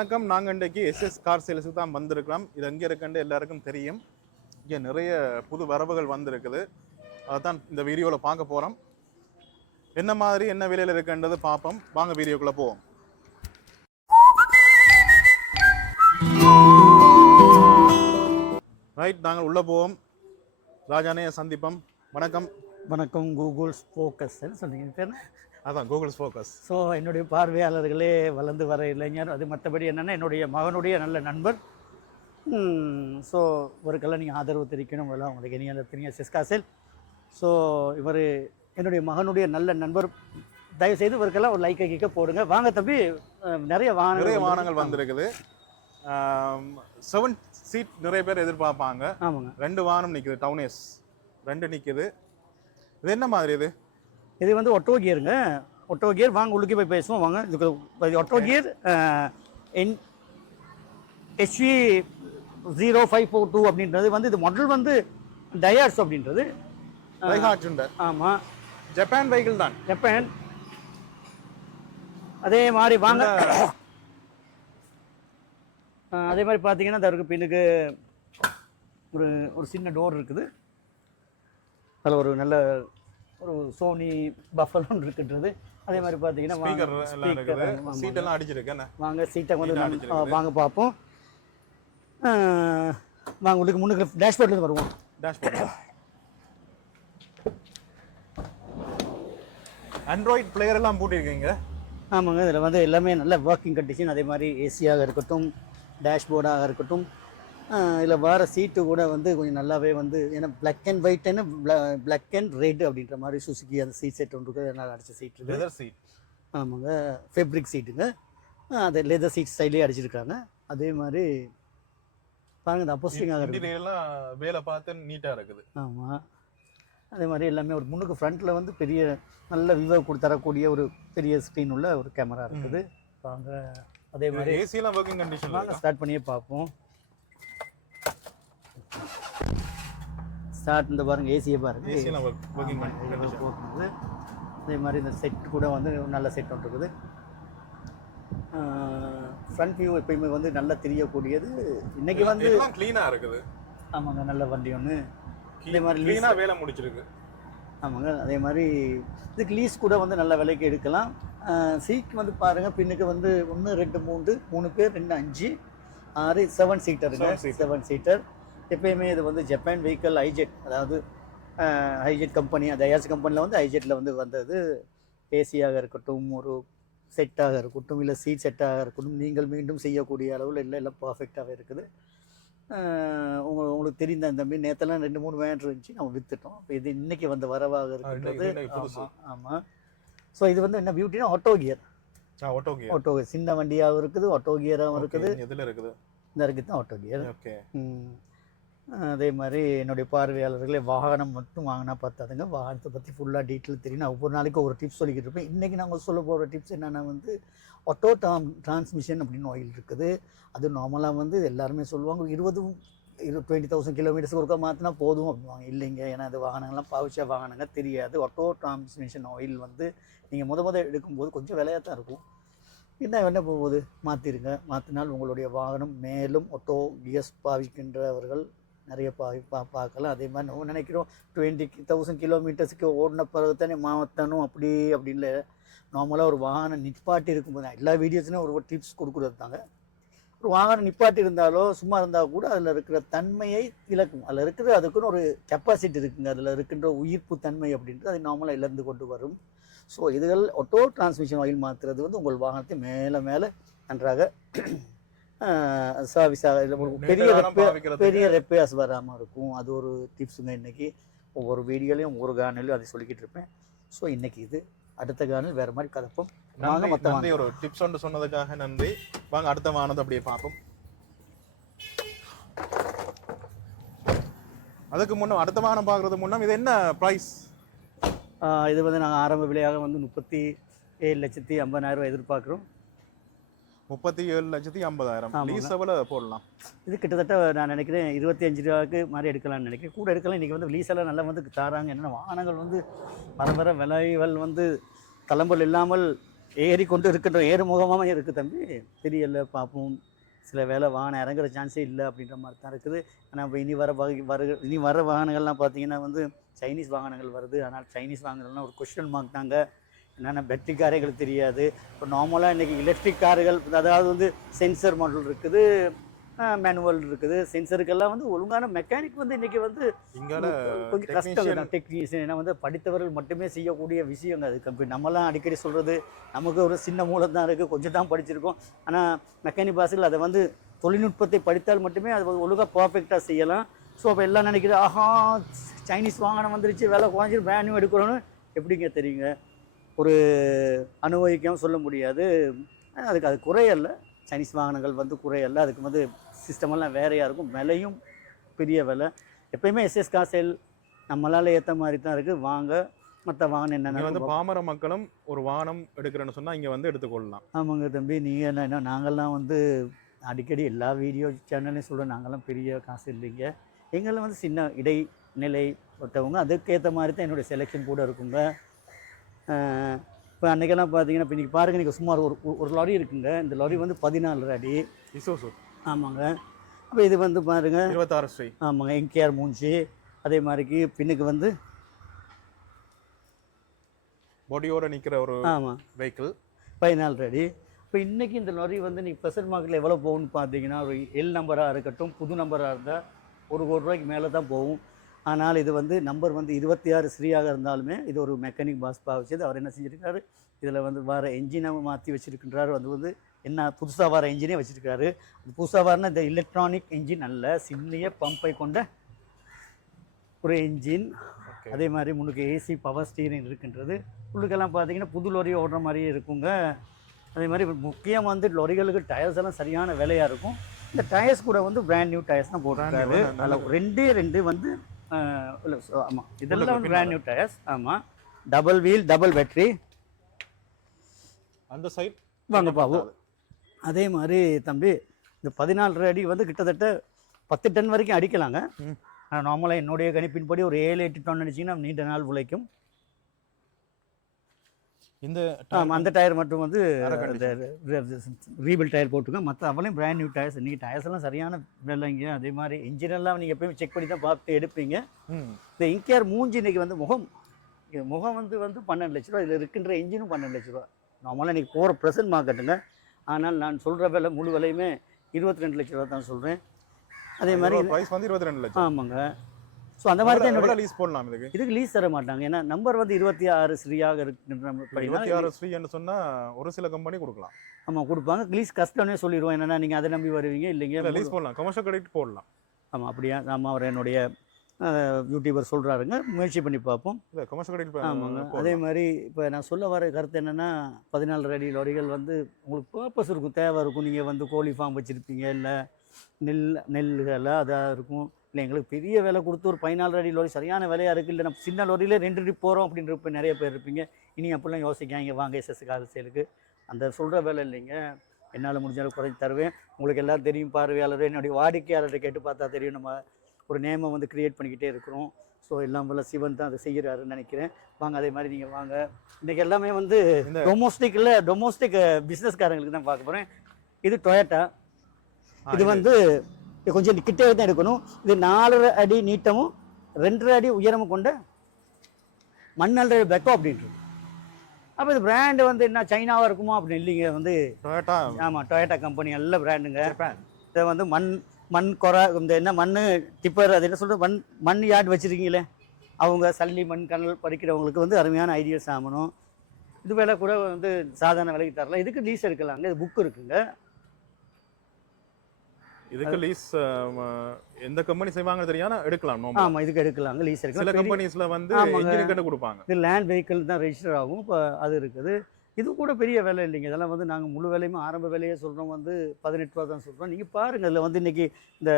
வணக்கம். நாங்கள் இன்றைக்கு எஸ்எஸ் கார் சேல்ஸுக்கு தான் வந்திருக்கிறோம். இது எங்கே இருக்குன்னு எல்லாருக்கும் தெரியும். இங்கே நிறைய புது வரவுகள் வந்திருக்குது. அதான் இந்த வீடியோவில் பார்க்க போகிறோம் என்ன மாதிரி என்ன விலையில் இருக்குன்றது பார்ப்போம். வாங்க வீடியோக்குள்ளே போவோம். ரைட் நாங்கள் உள்ளே போவோம். ராஜானையை சந்திப்போம். வணக்கம். வணக்கம் கூகுள் ஃபோக்கஸ் சொன்னீங்க. அதான் கூகுள்ஸ் ஃபோக்கஸ். ஸோ என்னுடைய பார்வையாளர்களே வளர்ந்து வர இளைஞர் அது மற்றபடி என்னென்னா என்னுடைய மகனுடைய நல்ல நண்பர். ஸோ இவருக்கெல்லாம் நீங்கள் ஆதரவு தெரிவிக்கணும். அதெல்லாம் உங்களுக்கு இனிய தெரியும் சிஸ்காசெல் ஸோ இவர் என்னுடைய மகனுடைய நல்ல நண்பர். தயவுசெய்து இவருக்கெல்லாம் ஒரு லைக்கை கிக்க போடுங்க. வாங்க தம்பி நிறைய வாகனங்கள் நிறைய வாகனங்கள் வந்திருக்குது. செவன் சீட் நிறைய பேர் எதிர்பார்ப்பாங்க. ஆமாங்க. ரெண்டு வாகனம் நிக்குது டவுனேஸ் ரெண்டு நிக்குது. இது என்ன மாதிரி இது? இது வந்து ஒட்டோ கியருங்க ஒட்டோ கியர் வாங்க உள்ளுக்கே போய் பேசுவோம் வாங்க. இதுக்கு auto gear N HV zero five four two அப்படின்றது வந்து இது மாடல் வந்து டயார்ஸ் அப்படின்றது. ஆமாம் ஜப்பான் வெஹிக்கிள் தான். ஜப்பான் அதே மாதிரி வாங்க. அதே மாதிரி பார்த்தீங்கன்னா இருக்கு பின்னுக்கு ஒரு ஒரு சின்ன டோர் இருக்குது. அதில் ஒரு நல்ல ஒரு சோனி பஃபல் ஒன்று இருக்கின்றது. அதே மாதிரி பார்த்தீங்கன்னா வாங்க, ஸ்பீக்கர் எல்லாம் speaker, இருக்குது. ஆமா, சீட் எல்லாம் அடிச்சிருக்கு. என்ன? வாங்க சீட்டை வந்து வாங்க பார்ப்போம். வாங்க உங்களுக்கு முன்னுக்கு டேஷ்போர்ட்லேருந்து வருவோம். டேஷ்போர்ட் ஆண்ட்ராய்ட் பிளேயர் எல்லாம் போட்டிருக்கீங்க ஆமாங்க இதில் வந்து எல்லாமே நல்ல ஒர்க்கிங் கண்டிஷன் அதே மாதிரி ஏசியாக இருக்கட்டும் டேஷ்போர்டாக இருக்கட்டும் இதில் வர சீட்டு கூட வந்து கொஞ்சம் நல்லாவே வந்து ஏன்னா பிளாக் அண்ட் ஒயிட்னு பிளாக் அண்ட் ரெட் அப்படின்ற மாதிரி சுசுக்கி அந்த சீட் செட் ஒன்று இருக்குது நல்லா அடிச்ச சீட் இருக்குது லெதர் சீட் ஆமாங்க. ஃபேப்ரிக் சீட்டுங்க அது லெதர் சீட் ஸ்டைலே அடிச்சிருக்காங்க. அதே மாதிரி பாருங்க இந்த இன்டீரியர் எல்லாம் வேலை பார்த்து நீட்டா இருக்குது. ஆமாம் அதே மாதிரி எல்லாமே ஒரு முன்னுக்கு ஃப்ரண்ட்டில் வந்து பெரிய நல்ல விவோ கொடுத்தரக்கூடிய ஒரு பெரிய ஸ்க்ரீன் உள்ள ஒரு கேமரா இருக்குது. வாங்க அதே மாதிரி ஏசி எல்லாம் ஒர்க்கிங் இருக்கா? ஸ்டார்ட் பண்ணியே பார்ப்போம். ஸ்டார்ட் இந்த பாருங்க ஏசியை பாருங்க. ஏசி எல்லாம் ஒர்க்கிங் ஆமா, இது கண்டிஷன் போக்குது. அதே மாதிரி இந்த செட் கூட வந்து நல்ல செட் ஒன்று இருக்குது. ஃப்ரண்ட் வியூ எப்பயுமே வந்து நல்லா தெரியக்கூடியது. இன்னைக்கு வந்து எல்லாம் க்ளீனா இருக்குது. ஆமாங்க நல்ல வண்டி ஒன்று இதே மாதிரி க்ளீனா வேலை முடிச்சிருக்கு. ஆமாங்க அதே மாதிரி இதுக்கு லீஸ் கூட வந்து நல்ல விலைக்கு எடுக்கலாம். சீட் வந்து பாருங்கள் பின்னுக்கு வந்து ஒன்று ரெண்டு மூன்று மூணு பேர் ரெண்டு அஞ்சு ஆறு செவன் சீட்டருங்க. செவன் சீட்டர் எப்பயுமே இது வந்து ஜப்பான் வெஹிக்கல் ஐஜெட் அதாவது ஐஜெட் கம்பெனி டயாஸ் கம்பெனியில் வந்து ஐஜெட்டில் வந்து வந்தது. ஏசியாக இருக்கட்டும் ஒரு செட்டாக இருக்கட்டும் இல்லை சீட் செட்டாக இருக்கட்டும் நீங்கள் மீண்டும் செய்யக்கூடிய அளவில் இல்லை எல்லாம் பர்ஃபெக்டாகவே இருக்குது. ஆஹ் உங்க உங்களுக்கு தெரிந்த அந்த மாதிரி நேத்தெல்லாம் ரெண்டு மூணு வேன் இருந்துச்சு நம்ம வித்துட்டோம். இப்போ இது இன்னைக்கு வந்த வரவாக புதுசு. ஆமாம் ஆமாம் ஸோ இது வந்து என்ன பியூட்டினா auto gear auto gear auto சின்ன வண்டியாகவும் இருக்குது ஆட்டோ கியராகவும் இருக்குது. எதுல இருக்குது? இந்த இருக்குது தான் ஆட்டோ கியர் ஓகே அதே மாதிரி என்னுடைய பார்வையாளர்களே வாகனம் மட்டும் வாங்கினா பார்த்தாதுங்க வாகனத்தை பற்றி ஃபுல்லாக டீட்டெயில் தெரியும். நான் ஒவ்வொரு நாளைக்கு ஒரு டிப்ஸ் சொல்லிக்கிட்டு இருப்பேன். இன்றைக்கி நாங்கள் சொல்ல போகிற டிப்ஸ் என்னென்னா வந்து ஆட்டோ டாம் டிரான்ஸ்மிஷன் அப்படின்னு ஆயில் இருக்குது. அது நார்மலாக வந்து எல்லாருமே சொல்லுவாங்க. இருபது இரு டுவெண்ட்டி தௌசண்ட் கிலோமீட்டர்ஸ்க்கு ஒருக்கா மாற்றினா போதும் அப்படிவாங்க இல்லைங்க. ஏன்னா அது வாகனங்கள்லாம் பாவிச்ச வாகனங்க தெரியாது. ஆட்டோ டிரான்ஸ்மிஷன் ஆயில் வந்து நீங்கள் முத முத எடுக்கும்போது கொஞ்சம் விலையாக தான் இருக்கும். என்ன என்ன போகுது? மாற்றிருங்க மாற்றினால் உங்களுடைய வாகனம் மேலும் ஆட்டோ கியர்ஸ் பாவிக்கின்றவர்கள் நிறைய பா பா பார்க்கலாம் அதே மாதிரி நம்ம நினைக்கிறோம் டுவெண்ட்டி தௌசண்ட் கிலோமீட்டர்ஸ்க்கு ஓடின பிறகு தானே மாற்றணும் அப்படி அப்படின்னு நார்மலாக ஒரு வாகனம் நிப்பாட்டி இருக்கும்போது எல்லா வீடியோஸ்லையும் ஒரு டிப்ஸ் கொடுக்குறது தாங்க ஒரு வாகனம் நிப்பாட்டி இருந்தாலோ சும்மா இருந்தால் கூட அதில் இருக்கிற தன்மையை இழக்கும். அதில் இருக்கிற அதுக்குன்னு ஒரு கெப்பாசிட்டி இருக்குங்க. அதில் இருக்கின்ற உயிர்ப்பு தன்மை அப்படின்றது அது நார்மலாக இழந்து கொண்டு வரும். ஸோ இதுகள் ஆட்டோ டிரான்ஸ்மிஷன் ஆயில் மாற்றுறது வந்து உங்கள் வாகனத்தை மேலே மேலே நன்றாக சர்வீஸாக இல்லை ஒரு பெரிய பெரிய ரெப்பேர்ஸ் வராமல் இருக்கும். அது ஒரு டிப்ஸுங்க இன்னைக்கு. ஒவ்வொரு வீடியோலையும் ஒவ்வொரு காணொலியும் அதை சொல்லிக்கிட்டு இருப்பேன். ஸோ இன்னைக்கு இது. அடுத்த காணல் வேறு மாதிரி கதப்போம் நன்றி மற்ற நன்றி. ஒரு டிப்ஸ் ஒன்று சொன்னதுக்காக நன்றி. வாங்க அடுத்த வானத்தை அப்படியே பார்ப்போம். அதுக்கு முன்ன அடுத்த வாகனம் பார்க்கறது முன்னம் இது என்ன ப்ரைஸ் இது வந்து நாங்கள் ஆரம்ப விலையாக வந்து முப்பத்தி ஏழு லட்சத்தி ஐம்பதாயிரம் ரூபாய் எதிர்பார்க்குறோம். முப்பத்தி ஏழு லட்சத்தி ஐம்பதாயிரம். லீஸ் எவ்வளோ போடலாம்? இது கிட்டத்தட்ட நான் நினைக்கிறேன் இருபத்தி அஞ்சு ரூபாய்க்கு மாதிரி எடுக்கலாம்னு நினைக்கிறேன். கூட எடுக்கலாம். இன்றைக்கி வந்து லீஸ் எல்லாம் நல்லா வந்து தாராங்க. என்னென்ன வாகனங்கள் வந்து வர வர விலைகள் வந்து தளம்பல் இல்லாமல் ஏறிக்கொண்டு இருக்கின்ற ஏறுமுகமாக இருக்குது தம்பி. தெரியல பார்ப்போம். சில வேலை வாகனம் இறங்குற சான்ஸே இல்லை அப்படின்ற மாதிரி தான் இருக்குது. ஆனால் இப்போ இனி வர வகை வரு இனி வர வாகனங்கள்லாம் பார்த்தீங்கன்னா வந்து சைனீஸ் வாகனங்கள் வருது. ஆனால் சைனீஸ் வாகனங்கள்லாம் ஒரு கொஸ்டின் மார்க் தாங்க. என்னென்ன பேட்டரி காரே எங்களுக்கு தெரியாது. இப்போ நார்மலாக இன்றைக்கி எலக்ட்ரிக் கார்கள் அதாவது வந்து சென்சர் மாடல் இருக்குது மேனுவல் இருக்குது. சென்சருக்கெல்லாம் வந்து ஒழுங்கான மெக்கானிக் வந்து இன்றைக்கி வந்து கொஞ்சம் கஷ்டம் தான். டெக்னீஷியன் ஏன்னா வந்து படித்தவர்கள் மட்டுமே செய்யக்கூடிய விஷயங்க. அது கம்பி நம்மலாம் அடிக்கடி சொல்கிறது நமக்கு ஒரு சின்ன மூலம் தான் இருக்குது கொஞ்சம் தான் படிச்சிருக்கோம். ஆனால் மெக்கானிக் பாஸில் அதை வந்து தொழில்நுட்பத்தை படித்தால் மட்டுமே அது ஒழுங்காக பர்ஃபெக்டாக செய்யலாம். ஸோ அப்போ எல்லாம் நினைக்கிறது ஆஹா சைனீஸ் வாகனம் வந்துருச்சு வேலை brand new எடுக்கிறோன்னு எப்படிங்க தெரியுங்க? ஒரு அனுபவிக்காமல் சொல்ல முடியாது. அதுக்கு அது குறையல்ல. சைனீஸ் வாகனங்கள் வந்து குறையல்ல. அதுக்கு வந்து சிஸ்டமெல்லாம் வேறையாக இருக்கும். விலையும் பெரிய விலை. எப்பயுமே எஸ்எஸ் காசேல் நம்மளால் ஏற்ற மாதிரி தான் இருக்குது வாங்க மற்ற வாகனம் இங்க வந்து என்னென்ன பாமர மக்களும் ஒரு வாகனம் எடுக்கிறேன்னு சொன்னா இங்க வந்து எடுத்துக்கொள்ளலாம். ஆமாங்க தம்பி. நீங்கள் என்ன நாங்கள்லாம் வந்து அடிக்கடி எல்லா வீடியோ சேனல்லையும் சொல்கிறோம் நாங்கள்லாம் பெரிய காசு இல்லைங்க. எங்களில் வந்து சின்ன இடைநிலை பட்டவங்க அதுக்கேற்ற மாதிரி தான் என்னுடைய செலெக்ஷன் கூட இருக்குங்க. இப்போ அன்றைக்கெல்லாம் பார்த்தீங்கன்னா இப்போ இன்றைக்கி பாருங்கள் நீங்கள் சுமார் ஒரு ஒரு லாரி இருக்குங்க. இந்த லாரி வந்து பதினாலு அடி. இசோசு. ஆமாங்க. அப்போ இது வந்து பாருங்கள் இருபத்தாறு ஸ்ரீ ஆமாங்க என்கேஆர் மூஞ்சி. அதே மாதிரிக்கு பின்னுக்கு வந்து பொடியோட நிக்கிற ஒரு ஆமாம் வெஹிக்கிள் பதினாலு அடி. இப்போ இன்றைக்கி இந்த லாரி வந்து நீங்கள் ப்ரெசன்ட் மார்க்கெட்டில் எவ்வளோ போகும்னு பார்த்தீங்கன்னா ஒரு எல் நம்பராக இருக்கட்டும் புது நம்பராக இருந்தால் ஒரு கோடி ரூபாய்க்கு மேலே தான் போகும். ஆனால் இது வந்து நம்பர் வந்து இருபத்தி ஆறு ஸ்ரீயாக இருந்தாலுமே இது ஒரு மெக்கானிக் பாஸ்பா வச்சது அவர் என்ன செஞ்சிருக்காரு இதில் வந்து வர என்ஜினை மாற்றி வச்சிருக்கின்றாரு. அது வந்து என்ன புதுசாக வர என்ஜினே வச்சிருக்காரு அது புதுசாக வரனா இந்த எலக்ட்ரானிக் என்ஜின் அல்ல. சின்னிய பம்பை கொண்ட ஒரு என்ஜின் அதே மாதிரி முன்னுக்கு ஏசி பவர் ஸ்டீரிங் இருக்கின்றது. உள்ளுக்கெல்லாம் பார்த்தீங்கன்னா புது லொரி ஓடுற மாதிரியே இருக்குங்க. அதே மாதிரி முக்கியம் வந்து லொரிகளுக்கு டயர்ஸ் எல்லாம் சரியான விலையாக இருக்கும். இந்த டயர்ஸ் கூட வந்து பிராண்ட் நியூ டயர்ஸ் தான். நல்லது. அதில் ரெண்டே ரெண்டு வந்து இல்லை ஆமாம் இதெல்லாம் பிராண்ட் நியூ டயர்ஸ் ஆமாம் டபுள் வீல் டபுள் பேட்ரி அந்த சைட் வாங்க பாபு. அதே மாதிரி தம்பி இந்த பதினாலு அடி வந்து கிட்டத்தட்ட பத்து டன் வரைக்கும் அடிக்கலாங்க. ஆனால் நார்மலாக என்னுடைய கணிப்பின்படி ஒரு ஏழு எட்டு டன் அடிச்சிங்கன்னா நீண்ட நாள் உழைக்கும். இந்த ஆமாம் அந்த டயர் மட்டும் வந்து. ரீபில் டயர் போட்டுங்க மற்ற அவளையும் பிராண்ட் நியூ டயர்ஸ் இன்றைக்கி டயர்ஸ் எல்லாம் சரியான விலைங்க அதே மாதிரி engine எல்லாம் நீங்கள் எப்பயும் செக் பண்ணி தான் பார்த்து எடுப்பீங்க. இந்த இன்கேர் மூஞ்சி இன்னைக்கு வந்து முகம் முகம் வந்து வந்து பன்னெண்டு லட்ச ரூபா. இதில் இருக்கின்ற இன்ஜினும் பன்னெண்டு லட்ச ரூபா. நார்மலாக இன்றைக்கி போகிற ப்ரெசன்ட் மார்க்கெட்டுங்க ஆனால் நான் சொல்கிற விலை முழு விலையுமே இருபத்தி ரெண்டு லட்ச ரூபா தான் சொல்கிறேன் அதே மாதிரி பிரைஸ் வந்து இருபத்தி ரெண்டு லட்சம். ஆமாங்க. ஸோ அந்த மாதிரி தான் என்னோட லீஸ் போடலாம் இதுக்கு? இதுக்கு லீஸ் தர மாட்டாங்க. ஏன்னா நம்பர் வந்து இருபத்தி ஆறு ஸ்ரீயாக இருக்கின்ற இருபத்தி ஆறு ஸ்ரீன்னு சொன்னா ஒரு சில கம்பெனி கொடுக்கலாம். ஆமாம் கொடுப்பாங்க. லீஸ் கஷ்டம்னே சொல்லிடுவோம். என்னன்னா நீங்கள் அதை நம்பி வருவீங்க இல்ல இல்லைங்க லீஸ் போடலாம். கமர்ஷியல் கிரெடிட் போடலாம். ஆமாம் அப்படியா? ஆமாம் அவர் என்னுடைய யூடியூபர் சொல்கிறாருங்க முயற்சி பண்ணி பார்ப்போம். இல்ல கமர்ஷியல் கிரெடிட் ஆமாங்க அதே மாதிரி இப்போ நான் சொல்ல வர கருத்து என்னென்னா பதினாலு அடி லாரிகள் வந்து உங்களுக்கு பர்பஸ் இருக்கும். தேவை இருக்கும். நீங்கள் வந்து கோழி ஃபார்ம் வச்சுருப்பீங்க இல்லை நெல் நெல்லுகளை அதாக இருக்கும். இல்லை எங்களுக்கு பெரிய விலை கொடுத்து ஒரு பதினாலு அடி லாரி சரியான விலையாக இருக்குது இல்லை நம்ம சின்ன லாரியிலே ரெண்டு ட்ரிப் போகிறோம் அப்படின்னு இருப்ப நிறைய பேர் இருப்பீங்க. இனி அப்படிலாம் யோசிக்காங்க வாங்க எஸ்எஸ் கால் சேலுக்கு. அந்த சொல்கிற வேலை இல்லைங்க. என்னால் முடிஞ்ச அளவுக்கு குறைச்சி தருவேன். உங்களுக்கு எல்லாம் தெரியும் பார்வையாளர் என்னுடைய வாடிக்கையாளர்கிட்ட கேட்டு பார்த்தா தெரியும். நம்ம ஒரு நேமை வந்து க்ரியேட் பண்ணிக்கிட்டே இருக்கிறோம். ஸோ எல்லாம் போல சிவன் தான் அதை செய்கிறாருன்னு நினைக்கிறேன். வாங்க அதே மாதிரி நீங்கள் வாங்க. இன்றைக்கி எல்லாமே வந்து இந்த டொமோஸ்டிக் இல்லை டொமோஸ்டிக் பிஸ்னஸ்காரங்களுக்கு தான் பார்க்க போகிறேன் இது டொயட்டா இது வந்து கொஞ்சம் கிட்டே தான் எடுக்கணும். இது நாலரை அடி நீட்டமும் ரெண்டரை அடி உயரமும் கொண்ட மண்ணல்ற பெக்கோ அப்படின்றது. அப்போ இது பிராண்டு வந்து என்ன சைனாவாக இருக்குமா அப்படின்னு இல்லைங்க. வந்து டொயோட்டா ஆமாம் டொயட்டா கம்பெனி நல்ல பிராண்டுங்க இதை வந்து மண் மண் கொரா இந்த என்ன மண் டிப்பர் அது என்ன சொல்கிறது மண் மண் யார்டு வச்சுருக்கீங்களே. அவங்க சல்லி மண் கனல் படிக்கிறவங்களுக்கு வந்து அருமையான ஐடியாஸ் ஆகணும். இது விலை கூட வந்து சாதாரண விலைக்கு தரலாம். இதுக்கு லீஸ் எடுக்கலாங்க. இது புக் இருக்குங்க. இதுக்கு லீஸ் எந்த கம்பெனி செய்வாங்கன்னு தெரியாம எடுக்கலாம். ஆமாம் இதுக்கு எடுக்கலாங்க லீஸ் சில எடுக்கலாம் பெரிய- கம்பெனிஸ்ல வந்து. இன்ஜின் கட்டு கொடுப்பாங்க. இது லேண்ட் வெஹிக்கிள் தான் ரெஜிஸ்டர் ஆகும் இப்போ அது இருக்குது. இது கூட பெரிய விலை இல்லைங்க. இதெல்லாம் வந்து நாங்கள் முழு விலையுமே ஆரம்ப விலையே சொல்கிறோம் வந்து பதினெட்டு ரூபா தான் சொல்கிறோம் நீங்கள் பாருங்கள் இதில் வந்து இன்றைக்கி இந்த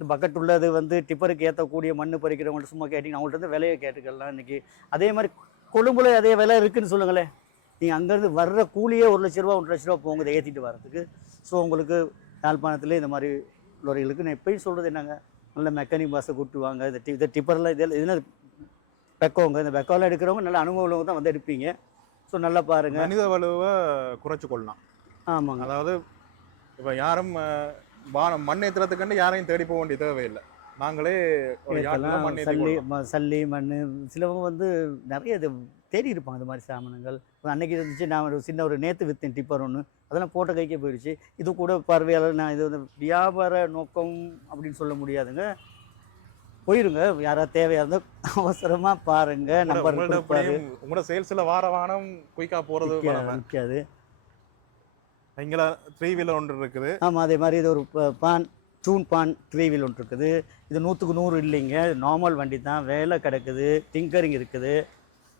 இந்த பக்கெட் உள்ளது வந்து டிப்பருக்கு ஏற்றக்கூடிய மண் பறிக்கிறவங்கள்ட்ட சும்மா கேட்டிங்கன்னா அவங்கள்ட்ட இருந்து விலையை கேட்டுக்கலாம் இன்றைக்கி அதே மாதிரி கொழும்புல அதே விலை இருக்குன்னு சொல்லுங்களேன். நீங்கள் அங்கேருந்து வர்ற கூலியே ஒரு லட்ச ரூபா ஒன்றரை லட்ச ரூபா போங்க இதை ஏற்றிட்டு வரதுக்கு ஸோ உங்களுக்கு யாழ்ப்பாணத்தில் இந்த மாதிரி லோரிகளுக்கு நான் எப்பயும் சொல்கிறது என்னங்க? நல்ல மெக்கானிக் பாஸை கூப்பிட்டு வாங்க இந்த டி இந்த டிப்பரில் இதில் இதுனா பெக்கோங்க இந்த பெக்கோவில் எடுக்கிறவங்க நல்ல அனுபவம் உள்ளவங்க தான் வந்து எடுப்பீங்க. ஸோ நல்லா பாருங்க. மனித வலுவை குறைச்சு கொள்ளலாம். ஆமாங்க. அதாவது இப்போ யாரும் வானம் மண் ஏத்துறதுக்கு யாரையும் தேடி போக வேண்டிய தேவையில்லை. நாங்களே சல்லி சல்லி மண் சிலவங்க வந்து நிறைய இது தேடி இருப்பாங்க. இந்த மாதிரி சாமானங்கள். இப்ப அன்னைக்கு இருந்துச்சு நான் ஒரு சின்ன ஒரு நேத்து வித்தேன் டிப்பர் ஒன்று அதெல்லாம் போட்ட கைக்கே போயிடுச்சு இது கூட பார்வையாளர் நான் இது வந்து வியாபார நோக்கம் அப்படின்னு சொல்ல முடியாதுங்க. போயிருங்க. யாராவது தேவையா இருந்தால் அவசரமா பாருங்க. நம்பர் உங்களோட சேல்ஸில் வார வாரம் குயிக்காக போகிறது நிக்காது இங்கே த்ரீ வீலர் ஒன்று இருக்குது. ஆமாம் அதே மாதிரி இது ஒரு பான் டூன் பான் த்ரீ வீல் ஒன்று இருக்குது. இது நூற்றுக்கு நூறு இல்லைங்க. நார்மல் வண்டி தான். வேலை கிடக்குது. டிங்கரிங் இருக்குது.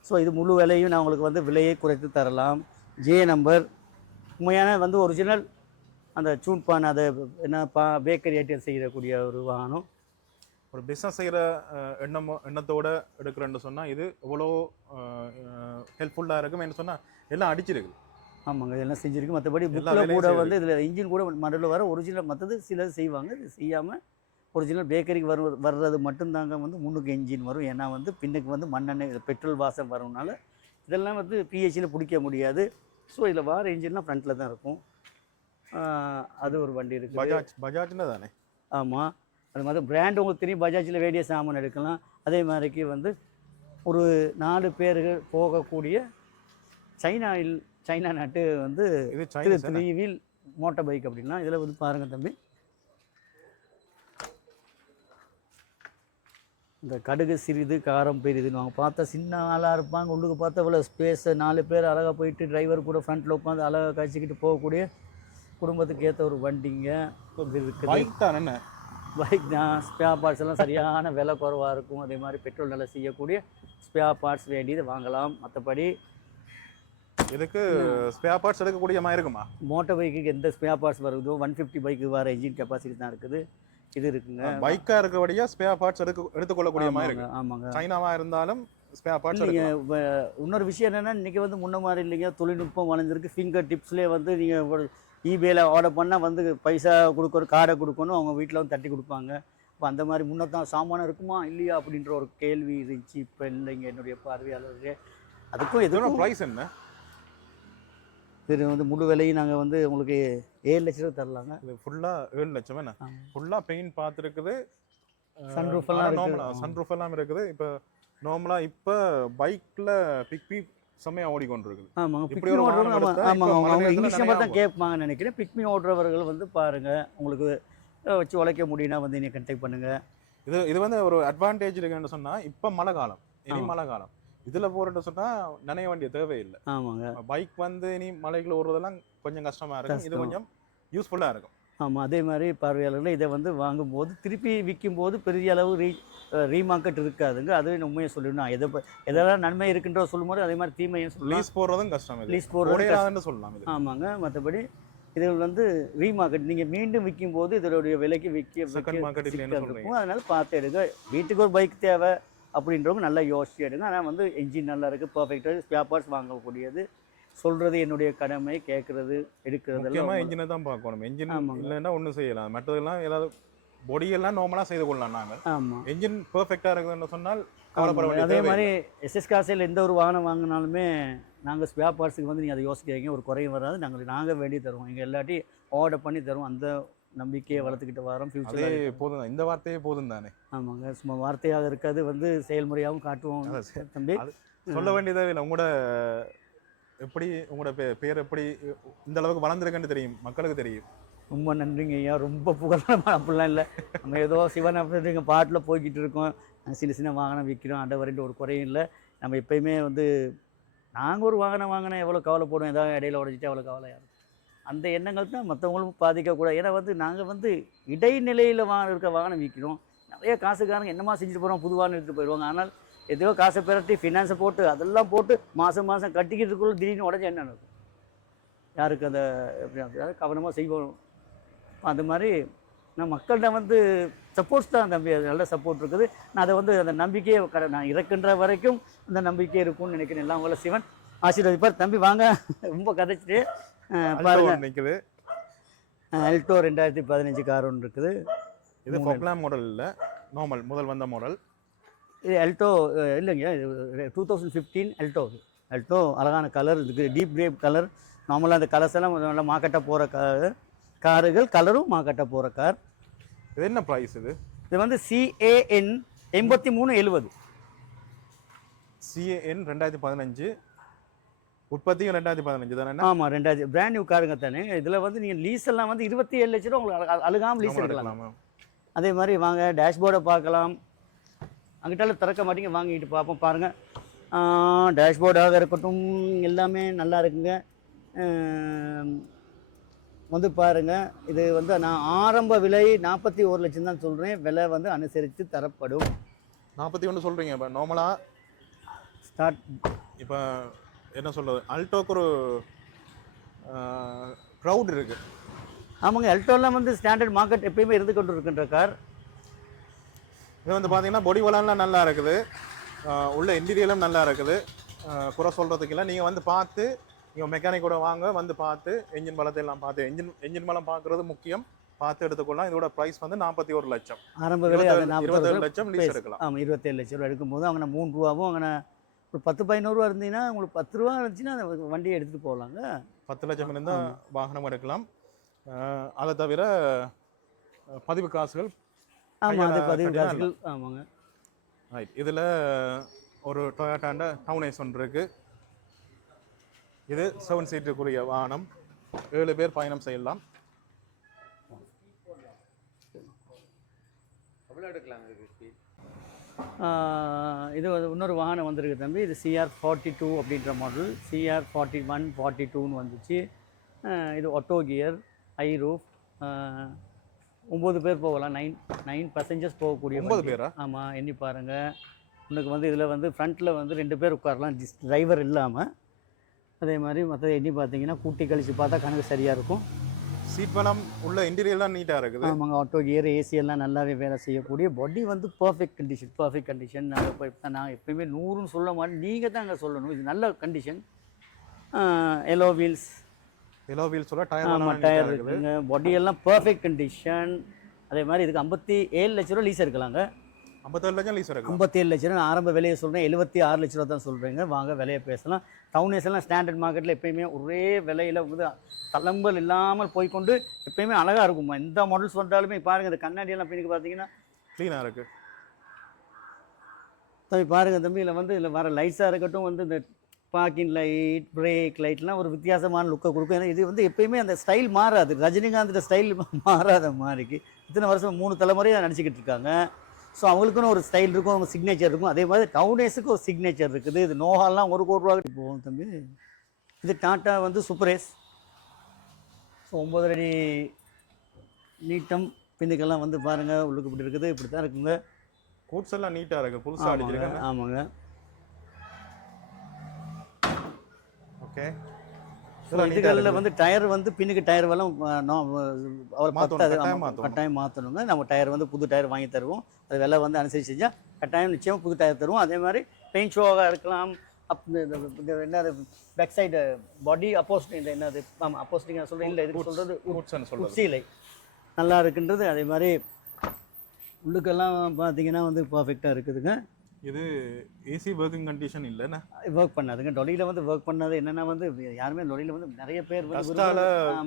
ஸோ இது முழு விலையும் நான் உங்களுக்கு வந்து விலையை குறைத்து தரலாம். ஜே நம்பர் உண்மையான வந்து ஒரிஜினல் அந்த சூன் பான் அதை என்ன பா பேக்கரி ஐட்டம் செய்யக்கூடிய ஒரு வாகனம். ஒரு பிஸ்னஸ் செய்கிற எண்ணம் எண்ணத்தோட எடுக்கிறேன்னு சொன்னால் இது எவ்வளோ ஹெல்ப்ஃபுல்லாக இருக்கும் என்ன சொன்னால் எல்லாம் அடிச்சிருக்கு ஆமாங்க இதெல்லாம் செஞ்சுருக்கு. மற்றபடி புக்கில் கூட. வந்து இதில் இன்ஜின் கூட மடலில் வர ஒரிஜினல் மற்றது சிலர் செய்வாங்க. இது செய்யாமல் ஒரிஜினல் பேக்கரிக்கு வர வர்றது மட்டும்தாங்க வந்து முன்னுக்கு என்ஜின் வரும். ஏன்னா வந்து பின்னுக்கு வந்து மண்ணெண்ணெய் பெட்ரோல் வாசம் வரும்னால இதெல்லாம் வந்து பிஹெச்சியில் பிடிக்க முடியாது. ஸோ இதில் வார என்ஜின்லாம் ஃப்ரண்ட்டில் தான் இருக்கும். அது ஒரு வண்டி இருக்குது. பஜாஜ் பஜாஜ்னு தானே? ஆமாம் அது மாதிரி பிராண்ட் உங்களுக்கு தெரியும். பஜாஜில் வேடிய சாமான் எடுக்கலாம். அதே மாதிரிக்கு வந்து ஒரு நாலு பேர்கள் போகக்கூடிய சைனாவில் சைனா நாட்டு வந்து த்ரீ வீல் மோட்டார் பைக் அப்படின்னா இதில் வந்து பாருங்கள் தம்பி. இந்த கடுகு சிறிது காரம் பெரிதுன்னு அவங்க பார்த்தா சின்ன ஆளாக இருப்பாங்க. உள்ளுக்கு பார்த்தா இவ்வளோ ஸ்பேஸு நாலு பேர் அழகாக போயிட்டு டிரைவர் கூட ஃப்ரண்ட்டில் உட்காந்து அழகாக காய்ச்சிக்கிட்டு போகக்கூடிய குடும்பத்துக்கு ஏற்ற ஒரு வண்டிங்க. இருக்குது. பைக் தான் என்ன? பைக் தான். ஸ்பேர் பார்ட்ஸ் எல்லாம் சரியான விலை குறைவாக இருக்கும். அதே மாதிரி பெட்ரோல் நல்லா செய்யக்கூடிய ஸ்பேர் பார்ட்ஸ் வேண்டியது வாங்கலாம். மற்றபடி இதுக்கு ஸ்பேர் பார்ட்ஸ் எடுக்கக்கூடிய மாதிரி இருக்குமா? மோட்டார் பைக்குக்கு எந்த ஸ்பேர் பார்ட்ஸ் வருதோ ஒன் ஃபிஃப்டி பைக்கு வர இன்ஜின் கெப்பாசிட்டி தான் இருக்குது. இது இருக்குங்க. பைக்காக இருக்கபடியா ஸ்பேர் பார்ட்ஸ் எடுக்க எடுத்துக்கொள்ளக்கூடிய மாதிரி இருக்கு. ஆமாங்க. சைனாவா இருந்தாலும் ஸ்பேர் பார்ட்ஸ் வ- இன்னொரு விஷயம் என்னென்னா இன்றைக்கி வந்து முன்ன மாதிரி இல்லைங்க. தொழில்நுட்பம் வளர்ந்துருக்கு. ஃபிங்கர் டிப்ஸ்லேயே வந்து நீங்கள் இபேல ஆர்டர் பண்ணால் வந்து பைசா கொடுக்கணும் கார்டை கொடுக்கணும் அவங்க வீட்டில் வந்து தட்டி கொடுப்பாங்க. இப்போ அந்த மாதிரி முன்ன தான் சாமானம் இருக்குமா இல்லையா அப்படின்ற ஒரு கேள்வி இருந்துச்சு. இப்போ இல்லைங்க என்னுடைய பார்வையாளருக்கு அதுக்கும் எதுவும் ப்ரைஸ் என்ன? இது வந்து முழு விலையும் நாங்கள் வந்து உங்களுக்கு ஏழு லட்ச ரூபா தரலாங்க. இது ஃபுல்லா ஏழு லட்சம் என்ன? ஆமா. ஃபுல்லா பெயிண்ட் பார்த்துருக்குது. Sunroof எல்லாம் இருக்கு. நார்மலா ஆமா. சன்ரூஃப் எல்லாம் இருக்குது. இப்போ நார்மலா இப்போ பைக்ல பிக்பி செம்மையா ஓடிக்கொண்டிருக்குது. ஆமாங்க இப்படி பிக்மி ஓடுறவங்க ஆமாங்க அவங்க இங்கிலீஷ் நம்பர் தான் கேட்பாங்கன்னு நினைக்கிறேன். பிக்மி ஓடுறவர்கள் வந்து பாருங்கள் உங்களுக்கு வச்சு உழைக்க முடியும்னா வந்து என்னை கண்டெக்ட் பண்ணுங்கள் இது இது வந்து ஒரு அட்வான்டேஜ் இருக்குன்னு சொன்னா இப்போ மழை காலம் இனி. மழை காலம் இதுல போறேன்னு சொன்னா நனைய வேண்டிய தேவையில்லை ஆமாங்க. பைக் வந்து இனி மலைக்குள்ள ஓடுறதெல்லாம் கொஞ்சம் கஷ்டமா இருக்கும். இது. கொஞ்சம் யூஸ்ஃபுல்லா இருக்கும். ஆமாம் அதே மாதிரி பார்வையாளர்கள் இதை வந்து வாங்கும்போது திருப்பி விற்கும்போது பெரிய அளவு ரீ ரீமார்க்கெட் இருக்காதுங்க. அது உண்மையை சொல்லணும் எதை எதெல்லாம் நன்மை இருக்குன்றத சொல்லும்போது அதே மாதிரி தீமையும் சொல்லலாம். லீஸ் போடுறதும் கஷ்டம் லீஸ் போடுறது சொல்லலாம் ஆமாங்க. மற்றபடி இதில் வந்து ரீமார்க்கெட் நீங்கள் மீண்டும் விற்கும்போது இதனுடைய விலைக்கு விற்க இருக்கும். அதனால பார்த்து எடுங்க. வீட்டுக்கு ஒரு பைக் தேவை. அப்படின்றவங்க நல்லா யோசிச்சு எடுங்க ஆனால் வந்து என்ஜின் நல்லா இருக்குது பர்ஃபெக்டாக ஸ்பேர் பார்ட்ஸ் வாங்கக்கூடியது. சொல்கிறது என்னுடைய கடமை கேட்குறது முக்கியமா எடுக்கிறதெல்லாம் இன்ஜினை தான் பார்க்கணும். என்ஜின். இல்லைன்னா ஒண்ணும் செய்யலாம். மற்றதெல்லாம் ஏதாவது பொடியெல்லாம் நார்மலா செய்து கொள்ளலாம் நாங்கள் ஆமாம் என்ஜின் பெர்ஃபெக்டா இருக்குதுன்னு சொன்னால் அதே மாதிரி எஸ்எஸ் காசில் எந்த ஒரு வாகனம் வாங்கினாலுமே நாங்கள் ஸ்பேர் பார்ட்ஸுக்கு வந்து நீங்கள் அதை யோசிக்கிறீங்க ஒரு குறையும் வராது. நாங்கள் நாங்கள் வேண்டி தருவோம். எங்கள் எல்லாட்டி ஆர்டர் பண்ணி தருவோம். அந்த நம்பிக்கையை வளர்த்துக்கிட்டு வரோம் அதே ஃபியூச்சரில் போதும். இந்த வார்த்தையே போதும் தானே ஆமாங்க சும்மா வார்த்தையாக இருக்காது வந்து செயல்முறையாகவும் காட்டுவோம். தம்பி? சொல்ல வேண்டியதே இல்லை. உங்களோட எப்படி உங்களோட பே பேர் எப்படி இந்த அளவுக்கு வளர்ந்துருக்குன்னு தெரியும் மக்களுக்கு தெரியும். ரொம்ப நன்றிங்க ஐயா. ரொம்ப புகழமா அப்படிலாம் இல்லை. நம்ம ஏதோ சிவன் அப்படிங்க பாட்டில் போய்கிட்டு இருக்கோம். சின்ன சின்ன வாகனம் விற்கிறோம் அடை வரைக்கும் ஒரு குறையும் இல்லை. நம்ம எப்பயுமே வந்து நாங்கள் ஒரு வாகனம் வாங்கினா எவ்வளோ கவலைப்படுவோம்? ஏதாவது இடையில உடச்சிட்டு எவ்வளோ இருக்கும் அந்த எண்ணங்கள் தான் மற்றவங்களும் பாதிக்கக்கூடாது. ஏன்னா வந்து நாங்கள் வந்து இடைநிலையில் வா இருக்க வாகனம் விற்கிறோம் நிறைய காசுக்காரங்க என்னமா செஞ்சுட்டு போகிறோம் புது வாகனம் எடுத்துகிட்டு போயிடுவாங்க. ஆனால் எதையோ காசை பெரட்டி ஃபினான்ஸை போட்டு அதெல்லாம் போட்டு மாதம் மாதம் கட்டிக்கிறதுக்குள்ள திடீர்னு உடஞ்சி என்ன நடக்கும்? யாருக்கு அந்த எப்படி கவனமாக செய்வோம்? அந்த மாதிரி நான் மக்கள்கிட்ட வந்து சப்போர்ட்ஸ் தான் தம்பி. அது நல்ல சப்போர்ட் இருக்குது. நான் அதை வந்து அந்த நம்பிக்கையை கடை நான் இறக்குன்ற வரைக்கும் அந்த நம்பிக்கை இருக்கும்னு நினைக்கிறேன். எல்லாம் உங்களை சிவன். ஆசீர்வதிப்பார். தம்பி வாங்க. ரொம்ப கதைச்சிட்டு பாருங்க. நிக்குது. அல்டோ ரெண்டாயிரத்தி பதினஞ்சு கார் ஒன்று இருக்குது. இது ஃபொக்லாம் மாடல் இல்ல. நார்மல் முதல் வந்த மாடல் இது அல்டோ இல்லைங்க. இது two thousand fifteen Alto Alto அழகான கலர் இதுக்கு டீப் கிரே கலர் நார்மலாக அந்த கலர்ஸ் எல்லாம் நல்லா மார்க்கெட்டாக போகிற கார் காருகள் கலரும் மார்க்கெட்டாக போகிற கார் இது என்ன ப்ரைஸ் இது? இது வந்து சிஏஎன் எண்பத்தி மூணு எழுபது சிஏஎன் ரெண்டாயிரத்தி பதினஞ்சு. உற்பத்தியும் ரெண்டாயிரத்தி பதினஞ்சு தானே ஆமாம் ரெண்டாயிரத்தி பிராண்ட் நியூ காருங்க தானே. இதில் வந்து நீங்கள் லீஸ் எல்லாம் வந்து இருபத்தி ஏழு லட்ச ரூபா உங்களுக்கு அழ- அழுகாம லீஸ் எடுக்கலாம். அதே மாதிரி வாங்க டேஷ்போர்டை பார்க்கலாம். அங்கிட்டால திறக்க மாட்டீங்க வாங்கிட்டு பார்ப்போம் பாருங்கள் டேஷ்போர்டாக இருக்கட்டும் எல்லாமே நல்லா இருக்குங்க. வந்து பாருங்கள் இது வந்து நான் ஆரம்ப விலை நாற்பத்தி ஒரு லட்சம் தான் சொல்கிறேன் விலை வந்து அனுசரித்து தரப்படும். நாற்பத்தி ஒன்று சொல்கிறீங்க இப்போ நார்மலாக ஸ்டார்ட் இப்போ என்ன சொல்கிறது அல்டோக்கு ஒரு க்ரௌட் இருக்குது ஆமாங்க எல்டோலாம் வந்து ஸ்டாண்டர்ட் மார்க்கெட் எப்பயுமே இருந்து கொண்டு இருக்கின்ற கார். இது வந்து பார்த்தீங்கன்னா பொடி வளம்லாம் நல்லா இருக்குது. உள்ள இன்டீரியலும் நல்லா இருக்குது. குறை சொல்கிறதுக்கு இல்லை. நீங்கள் வந்து பார்த்து நீங்கள் மெக்கானிக் கூட வாங்க வந்து பார்த்து என்ஜின் பலத்தை எல்லாம் பார்த்து என்ஜின் என்ஜின் பலம் பார்க்குறது முக்கியம். பார்த்து எடுத்துக்கொள்ளலாம். இதோட ப்ரைஸ் வந்து நாற்பத்தி ஒரு லட்சம். ஆரம்ப விலை இருபத்தேழு லட்சம் லீஸ் எடுக்கலாம். ஆமாம் இருபத்தேழு லட்ச ரூபா எடுக்கும்போது அவங்க மூணு ரூபாவும் அவங்க ஒரு பத்து பதினோருவா இருந்தீங்கன்னா உங்களுக்கு பத்து ரூபா இருந்துச்சுன்னா அந்த வண்டியை எடுத்துகிட்டு போகலாங்க. பத்து லட்சம் இருந்தால் வாகனம் எடுக்கலாம். அதை தவிர பதிவு காசுகள் ஆமாம் அது பதிவு காசுகள் ஆமாங்க. ரைட் இதில் ஒரு டொயாட்டாண்ட டவுனேஸ் ஒன்று இருக்கு. இது செவன் சீட்டுக்குரிய வாகனம். ஏழு பேர் பயணம் செய்யலாம். ஆஹ் இது இன்னொரு வாகனம் வந்திருக்கு தம்பி. இது சிஆர் ஃபார்ட்டி டூ அப்படின்ற model CR forty one forty டூன்னு வந்துச்சு. இது ஒட்டோ கியர் ஐ ரூஃப் ஒம்பது பேர் போகலாம். நைன் நைன் பசஞ்சர்ஸ் போகக்கூடிய வண்டி. பேரா? ஆமாம் எண்ணி பாருங்கள் உனக்கு வந்து இதில் வந்து ஃப்ரண்ட்டில் வந்து ரெண்டு பேர் உட்காரலாம். ஜிஸ் டிரைவர் இல்லாமல் அதே மாதிரி மற்றது எண்ணி பார்த்தீங்கன்னா கூட்டி கழிச்சு பார்த்தா கணக்கு சரியாக இருக்கும். சீட் பலம் உள்ள இன்டீரியர்லாம் நீட்டாக இருக்குது. ஆமாங்க ஆட்டோ கியர் ஏசி எல்லாம் நல்லாவே வேலை செய்யக்கூடிய பாடி வந்து பர்ஃபெக்ட் கண்டிஷன் பர்ஃபெக்ட் கண்டிஷன் நாங்கள் இப்போ இப்போ நான் எப்பயுமே நூறுன்னு சொல்ல மாட்டேன் நீங்கள் தான் அங்கே சொல்லணும். இது நல்ல condition alloy wheels alloy wheel சொல்ல ஆமாம் டயர் இருக்குங்க. பாடி எல்லாம் பர்ஃபெக்ட் கண்டிஷன் அதே மாதிரி இதுக்கு ஐம்பத்தி ஏழு லட்ச ரூபா லீஸ் எடுக்கலாங்க. ஐம்பத்தேழு லட்சம் லீஸ் எடுக்கலாம் ஐம்பத்தேழு லட்ச ரூபா நான் ஆரம்ப விலையை சொல்கிறேன் எழுபத்தி ஆறு லட்ச ரூபா தான் சொல்கிறேங்க வாங்க விலையை பேசலாம். டவுனேஸ் எல்லாம் ஸ்டாண்டர்ட் மார்க்கெட்டில் எப்பயுமே ஒரே விலையில் வந்து தளம்பல் இல்லாமல் போய்க்கொண்டு எப்பயுமே அழகாக இருக்குமா எந்த மாடல்ஸ் வந்தாலுமே பாருங்கள் இந்த கண்ணாடி எல்லாம் பின்னுக்கு பார்த்தீங்கன்னா க்ளீனாக இருக்குது தம்பி பாருங்கள் தம்பி இதில் வந்து இதில் வர லைட்ஸாக இருக்கட்டும் வந்து இந்த பார்க்கிங் லைட் பிரேக் லைட்லாம் ஒரு வித்தியாசமான லுக்கை கொடுக்கும். ஏன்னா இது வந்து எப்பயுமே அந்த ஸ்டைல் மாறாது. ரஜினிகாந்தோட ஸ்டைல் மாறாத மாதிரிக்கு இத்தனை வருஷம் மூணு தலைமுறையாக நடிச்சுக்கிட்டு இருக்காங்க. ஸோ அவங்களுக்குன்னு ஒரு ஸ்டைல் இருக்கும் அவங்க சிக்னேச்சர் இருக்கும். அதே மாதிரி டவுனேஸுக்கு ஒரு சிக்னேச்சர் இருக்குது. இது நோஹாலாம் ஒரு கோடி ரூபா போகும் தம்பி. இது டாட்டா வந்து சூப்பரேஸ் ஸோ ஒம்பது அடி நீட்டம் பின்னுக்கெல்லாம் வந்து பாருங்கள் உள்ளுக்கு இப்படி இருக்குது இப்படி தான் இருக்குங்க. கூட்ஸ் எல்லாம் நீட்டாக இருக்குது புதுசாக அடிச்சிருக்காங்க. ஆமாங்க. ஓகே இதுகளில் வந்து டயர் வந்து பின்னுக்கு டயர் அவர் மாத்தணும், பத்தாது. கட்டாயம் மாற்றணுங்க நம்ம டயர் வந்து புது டயர் வாங்கி தருவோம். அது விலை வந்து அனுசரிச்சு செஞ்சால் கட்டாயம் நிச்சயம் புது டயர் தருவோம். அதே மாதிரி பெயிண்ட் ஷோவாக இருக்கலாம். அப் என்னது பேக் சைடு பாடி அப்போசிட் இந்த என்னது ஆமாம் அப்போசிட்டிங் நான் சொல்கிறேன் இல்லை இதுக்கு சொல்கிறது உச்சிலை நல்லா இருக்குன்றது. அதே மாதிரி உள்ளுக்கெல்லாம் பார்த்தீங்கன்னா வந்து பர்ஃபெக்டாக இருக்குதுங்க. இது ஏசி ஒர்க்கிங் கண்டிஷன் இல்லைண்ணா ஒர்க் பண்ணாதுங்க. டொலியில் வந்து ஒர்க் பண்ணாது என்னென்னா வந்து யாருமே டொலியில் வந்து நிறைய பேர்.